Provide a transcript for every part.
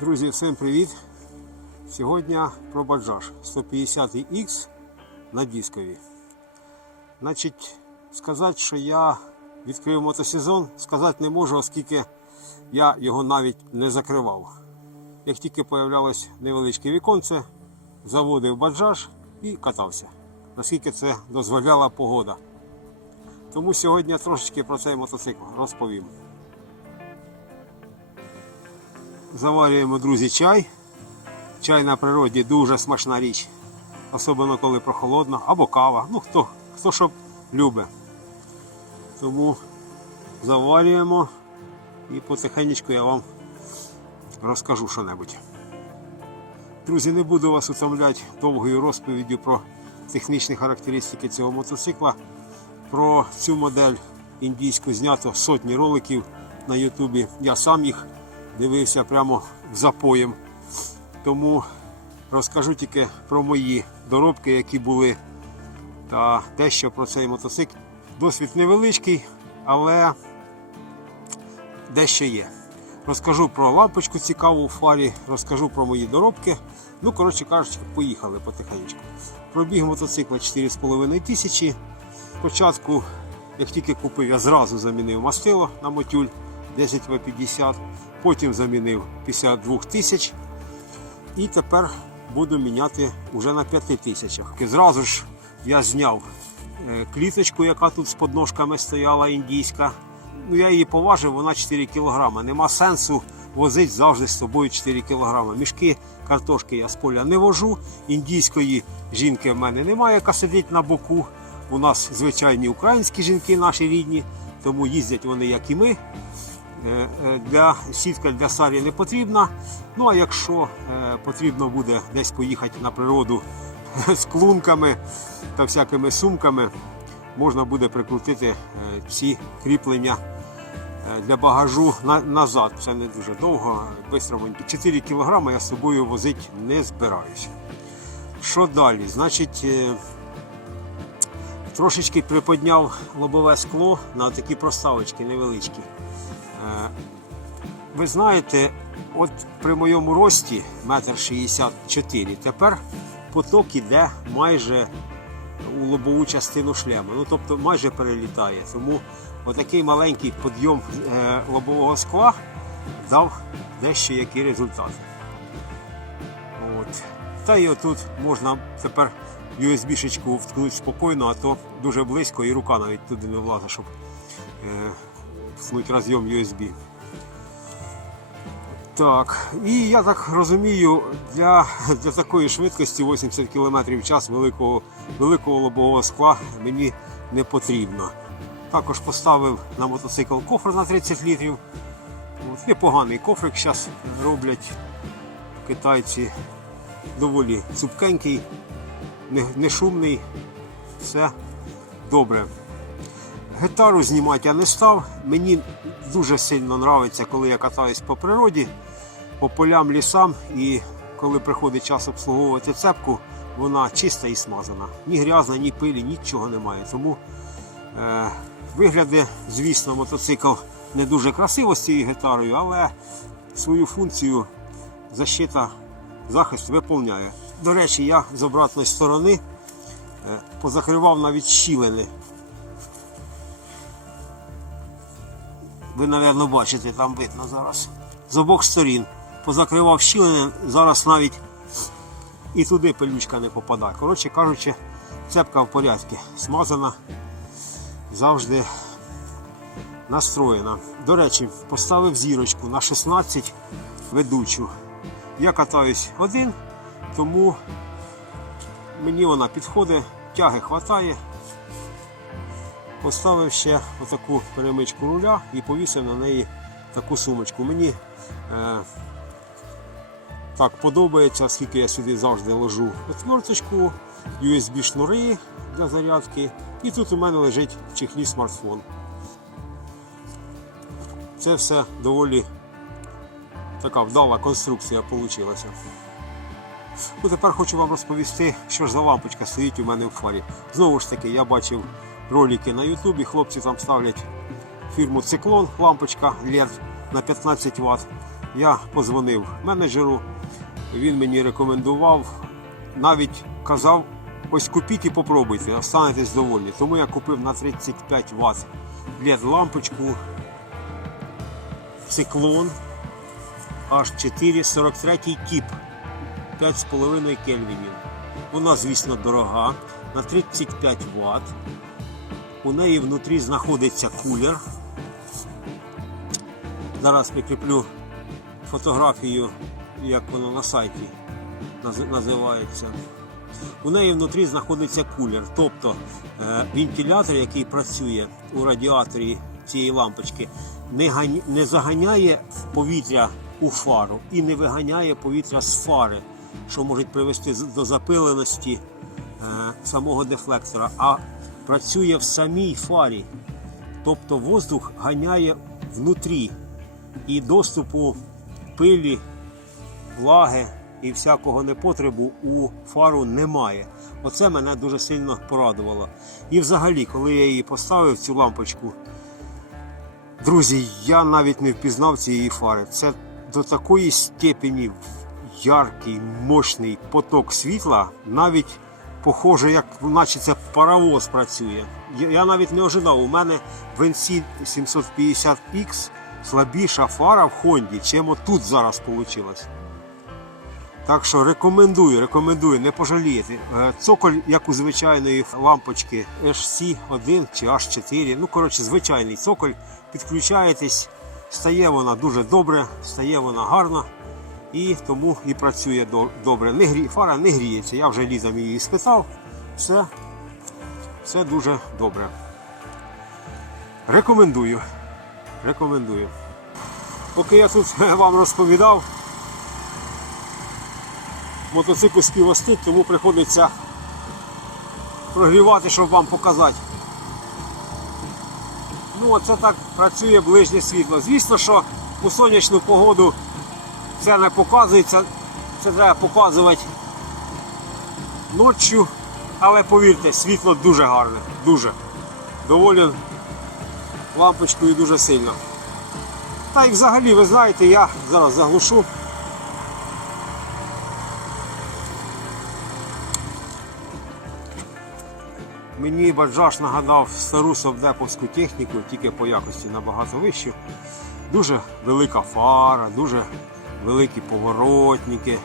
Друзі, всім привіт! Сьогодні про баджаж 150X на дискові. Значить, сказати, що я відкрив мотосезон, сказати не можу, оскільки я його навіть не закривав. Як тільки появлялось невеличке віконце, заводив баджаж і катався. Наскільки це дозволяла погода. Тому сьогодні трошечки про цей мотоцикл розповім. Заварюємо, друзі, чай. Чай на природі дуже смачна річ. Особливо коли прохолодно, або кава. Ну хто, хто що любить. Тому заварюємо і потихеньку я вам розкажу що-небудь. Друзі, не буду вас утомляти довгою розповіддю про технічні характеристики цього мотоцикла. Про цю модель індійську знято сотні роликів на Ютубі. Я сам їх дивився прямо запоєм. Тому розкажу тільки про мої доробки, які були, та дещо про цей мотоцикл. Досвід невеличкий, але дещо є. Розкажу про лампочку цікаву у фарі, розкажу про мої доробки. Ну, коротше кажучи, поїхали потихеньку. Пробіг мотоцикла 4,5 тисячі. Спочатку, як тільки купив, я зразу замінив мастило на мотюль 10В50, потім замінив 52 тисяч. І тепер буду міняти вже на 5 тисячах. Зразу ж я зняв е, кліточку, яка тут з подножками стояла індійська. Ну, я її поважив, вона 4 кг. Нема сенсу возити завжди з собою 4 кг. Мішки картошки я з поля не вожу. Індійської жінки в мене немає, яка сидить на боку. У нас звичайні українські жінки, наші рідні, тому їздять вони, як і ми. Е, е, Для сітка для сарі не потрібна. Ну а якщо е, потрібно буде десь поїхати на природу з клунками та всякими сумками, можна буде прикрутити ці кріплення для багажу назад. Це не дуже довго, швидко. 4 кг я з собою возити не збираюся. Що далі? Значить, трошечки приподняв лобове скло на такі проставочки невеличкі. Е, Ви знаєте, от при моєму рості 1,64 м, тепер поток іде майже у лобову частину шлема. Ну, тобто майже перелітає. Тому отакий маленький підйом е, лобового скла дав дещо який результат. От. Та й отут можна тепер USB-шечку вткнути спокійно, а то дуже близько і рука навіть туди не влазить, щоб вткнути розйом USB. Так, і я так розумію, для, для такої швидкості 80 км в час великого, великого лобового скла мені не потрібно. Також поставив на мотоцикл кофр на 30 літрів. От, непоганий кофрик зараз роблять китайці. Доволі цупкенький, не, не шумний, все добре. Гітару знімати я не став. Мені дуже сильно подобається, коли я катаюсь по природі, по полям, лісам, і коли приходить час обслуговувати цепку, вона чиста і смазана. Ні грязна, ні пилі, нічого немає. Тому е, вигляде, звісно, мотоцикл не дуже красиво з цією гітарою, але свою функцію защита, захист виповняє. До речі, я з обратної сторони е, позакривав навіть щілини. Ви, мабуть, бачите, там видно зараз. З обох сторін. Позакривав щілини, зараз навіть і туди пилючка не попадає. Коротше кажучи, цепка в порядку. Смазана, завжди настроєна. До речі, поставив зірочку на 16 ведучу. Я катаюсь один, тому мені вона підходить, тяги хватає. Поставив ще отаку перемичку руля і повісив на неї таку сумочку. Мені е, так подобається, оскільки я сюди завжди ложу отверточку, USB шнури для зарядки. І тут у мене лежить в чехлі смартфон. Це все доволі така вдала конструкція вийшла. Ну, тепер хочу вам розповісти, що ж за лампочка стоїть у мене в фарі. Знову ж таки, я бачив ролики на Ютубі, хлопці там ставлять фірму Циклон, лампочка LED на 15 Вт. Я позвонив менеджеру, він мені рекомендував, навіть казав, ось купіть і попробуйте, останетесь довольні. Тому я купив на 35 Вт LED лампочку циклон H4 43 тип 5,5 кельвінів. Вона, звісно, дорога на 35 Вт. У неї внутрі знаходиться кулер. Зараз прикріплю фотографію, як воно на сайті називається. У неї внутрі знаходиться кулер, тобто е, вентилятор, який працює у радіаторі цієї лампочки, не, заганяє повітря у фару і не виганяє повітря з фари, що може привести до запиленості е, самого дефлектора, а працює в самій фарі. Тобто воздух ганяє внутрі і доступу пилі, влаги і всякого непотребу у фару немає. Оце мене дуже сильно порадувало. І взагалі, коли я її поставив, цю лампочку, друзі, я навіть не впізнав цієї фари. Це до такої степені яркий, мощний поток світла, навіть похоже, як наче це паровоз працює. Я навіть не ожидав. У мене в NC 750X слабіша фара в Хонді, чим отут зараз вийшло. Так що рекомендую, рекомендую, не пожалієте. Е, Цоколь, як у звичайної лампочки HC1 чи H4, ну коротше, звичайний цоколь. Підключаєтесь, стає вона дуже добре, стає вона гарно і тому і працює добре. Не грі... Фара не гріється. Я вже лізом її спитав. Все, все дуже добре. Рекомендую. Рекомендую. Поки я тут вам розповідав, мотоцикл співостить, тому приходиться прогрівати, щоб вам показати. Ну, оце так працює ближнє світло. Звісно, що у сонячну погоду це не показується, це треба показувати ночі, але повірте, світло дуже гарне, дуже. Доволен лампочкою дуже сильно. Та й взагалі, ви знаєте, я зараз заглушу. Мені Баджаш нагадав стару совдеповську техніку, тільки по якості набагато вищу. Дуже велика фара, дуже великі поворотники,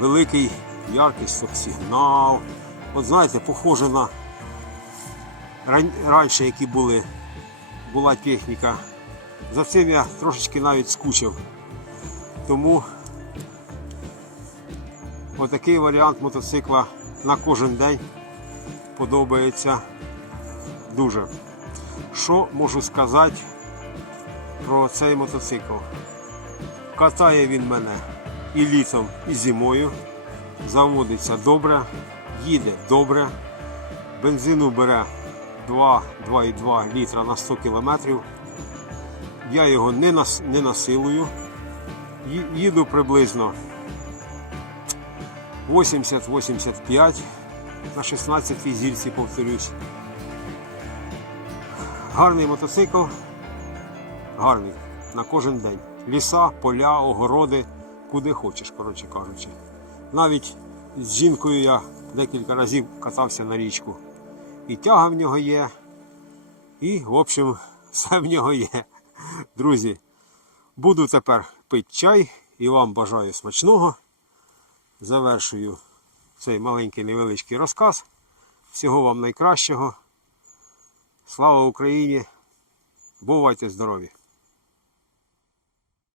великий яркий стоп-сигнал. От знаєте, похоже на раніше, які були, була техніка. За цим я трошечки навіть скучив. Тому отакий варіант мотоцикла на кожен день подобається дуже. Що можу сказати про цей мотоцикл? Катає він мене і літом, і зимою. Заводиться добре, їде добре. Бензину бере 2-2,2 літра на 100 кілометрів. Я його не, нас, не насилую. Їду приблизно 80-85 на 16 зільці, повторюсь. Гарний мотоцикл, гарний на кожен день. Ліса, поля, огороди, куди хочеш, коротше кажучи. Навіть з жінкою я декілька разів катався на річку. І тяга в нього є, і, в общем, все в нього є. Друзі, буду тепер пити чай і вам бажаю смачного. Завершую цей маленький невеличкий розказ. Всього вам найкращого. Слава Україні! Бувайте здорові!